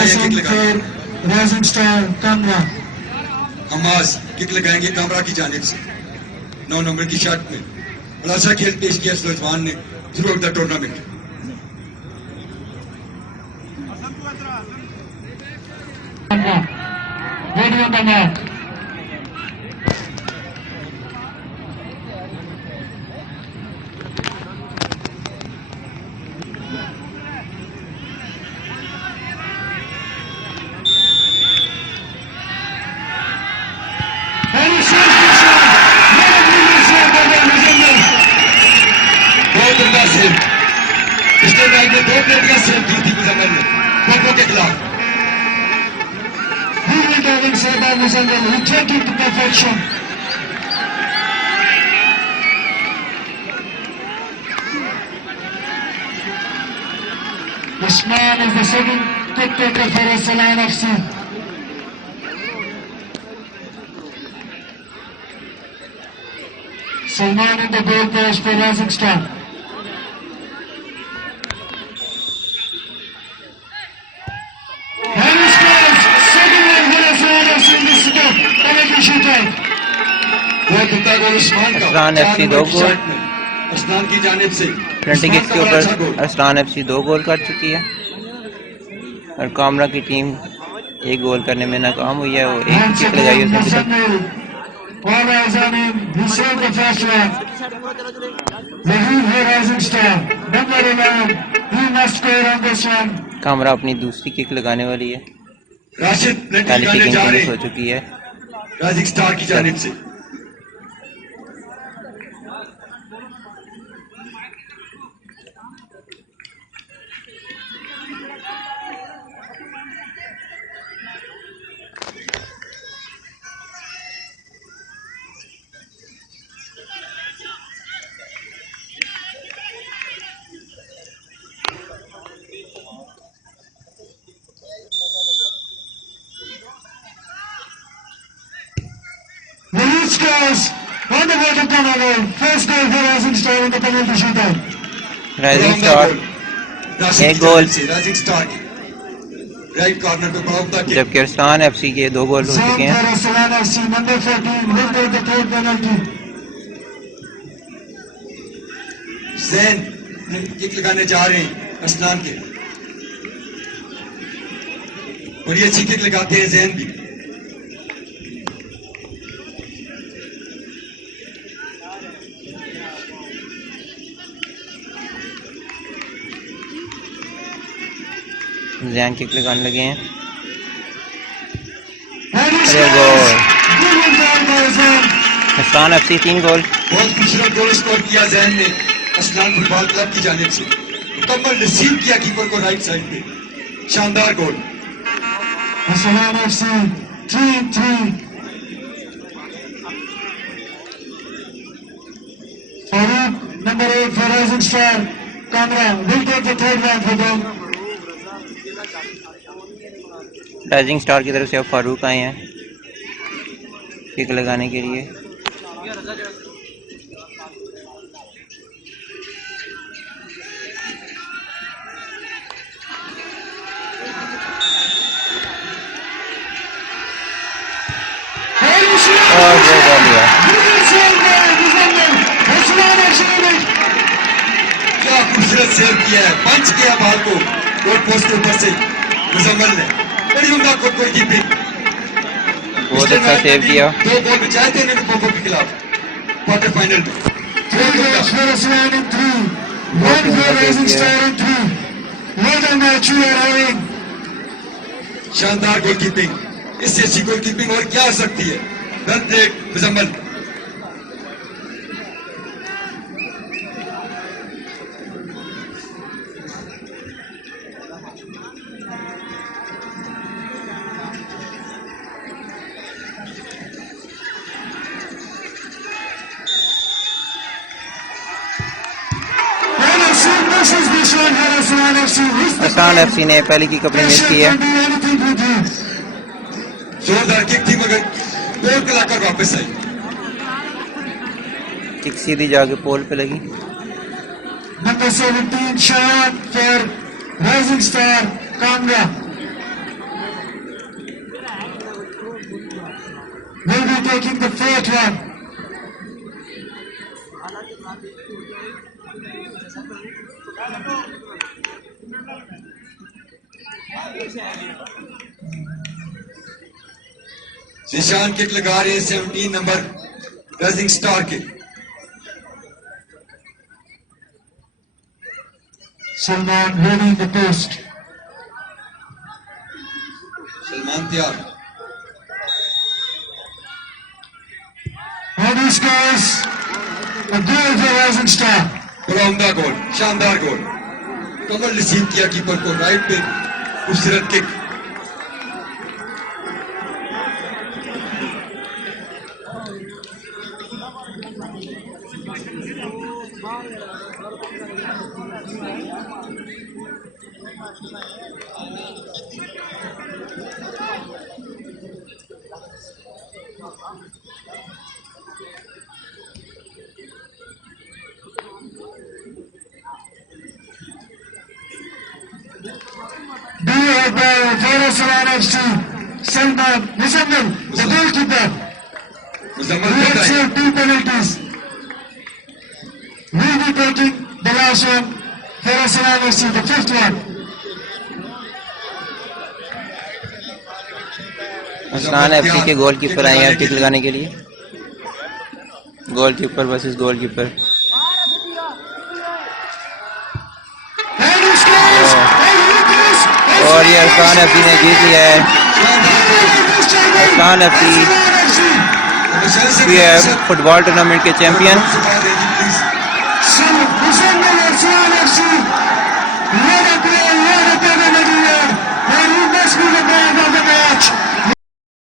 Kick लगाएंगे। Rising star Kamra. Hamas kick लगाएंगे कामरा की जानिब से 9 नंबर की शर्ट में। बड़ा अच्छा खेल पेश किया सुलेमान ने through out the tournament. Ready on the mark. बहुत उम्दा सेव पिछले मैच में 2 प्लेटियां सेव की थी मुजम्मिल ने कोको के खिलाफ। Brilliant having said by Muzammil, who take it to perfection. This man is the second kick taker for Salan FC. Salman in the goal post for Rising Star. And he scores! Second one for Salan FC in this penalty shootout. बहुत उम्दा गोल उस्मान का। Aslan FC 2 गोल। असलान की जानिब से 26 के ऊपर Aslan FC 2 गोल कर चुकी है और कामरा की टीम 1 गोल करने में नाकाम हुई है। वो एक किक लगाई उसने अभी तक। All eyes on him. He saved the first one. Rahim for Rising Star. Number 11. He must score on this one. Kamra अपनी दूसरी किक लगाने वाली है। राशिद पहली लगाने किक जा रहे इनकी हो हैं चुकी है। राइजिंग स्टार की जानिब से। Rahim scores on the bottom corner goal. First goal for Rising Star in the penalty shootout. Rising star एक गोल, राइजिंग स्टार की राइट कॉर्नर पे बड़ा उम्दा किक। जबकि असलान FC के 2 गोल हो चुके हैं। for Salan FC, number 14. Will take the third penalty. Jain kick लगाने जा रहे हैं असलान के। बड़ी अच्छी किक लगाते हैं जैन भी। जैन किक लगाने लगे हैं। And he अरे scores. Goal. Brilliant goal by Zain. Aslan FC 3 गोल। बहुत खूबसूरत गोल स्कोर किया जैन ने असलान फुटबॉल क्लब की जानिब से। मुकम्मल रिसीव किया कीपर को राइट साइड पे। शानदार गोल। Salan FC 3-3. Farouk, number 8 for Rising Star. Kamra will take the third one for them. Rising star की तरफ से अब फारूक आए हैं किक लगाने के लिए। और वो गोल हुआ। क्या खूबसूरत सेव किया है, पंच किया बॉल को गोल पोस्ट के ऊपर से मुजम्मिल ने। बड़ी उम्दा गोल कीपिंग। बहुत अच्छा सेव किया। 2 गोल बचाए थे उन्होंने कोको के खिलाफ क्वार्टर फाइनल में। Three goals for Aslan in 3. One for Rising Star in 3. What a match we are having. शानदार गोल कीपिंग। इससे अच्छी गोल कीपिंग और क्या हो सकती है। Run break Muzammil. Aslan FC ने पहली किक अपनी मिस की है। जोरदार किक थी मगर गोल को लाकर वापस आई। किक सीधी जाके पोल पे लगी। Number 17 shot for Rising Star Kamra. taking the fourth one. निशान किक लगा रहे हैं 17 नंबर राइजिंग स्टार के। Salman holding the post. Salman तैयार। And he scores a goal for Rising Star. बड़ा उम्दा गोल, शानदार गोल। कमल रिसीव किया कीपर को राइट पे खूबसूरत kick. Do it by Farasalan FC. Salman Muzammil, the goalkeeper. Muzammil He had बताइए। saved 2 penalties. Will be taking the last one. Farasalan FC, the 5th one. अस्लान FC के goalkeeper आए हैं किक लगाने के लिए। Goalkeeper versus goalkeeper. And he scores! And he goes! और ये अस्लान FC ने जीत लिया है। अस्लान एफसी शानदार ये है फुटबॉल टूर्नामेंट के चैंपियन।